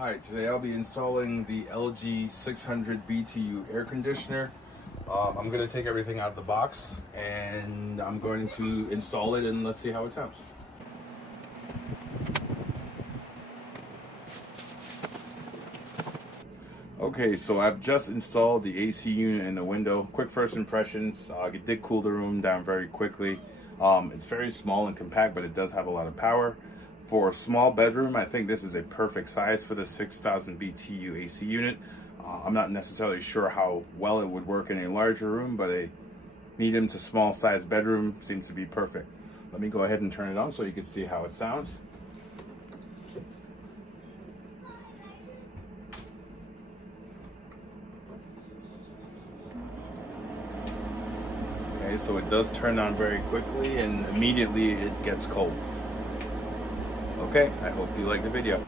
Hi, today I'll be installing the LG 600 BTU air conditioner. I'm going to take everything out of the box and I'm going to install it and let's see how it sounds. Okay, so I've just installed the AC unit in the window. Quick first impressions, it did cool the room down very quickly. It's very small and compact, but it does have a lot of power. For a small bedroom, I think this is a perfect size for the 6,000 BTU AC unit. I'm not necessarily sure how well it would work in a larger room, but a medium to small size bedroom seems to be perfect. Let me go ahead and turn it on so you can see how it sounds. Okay, so it does turn on very quickly and immediately it gets cold. Okay, I hope you liked the video.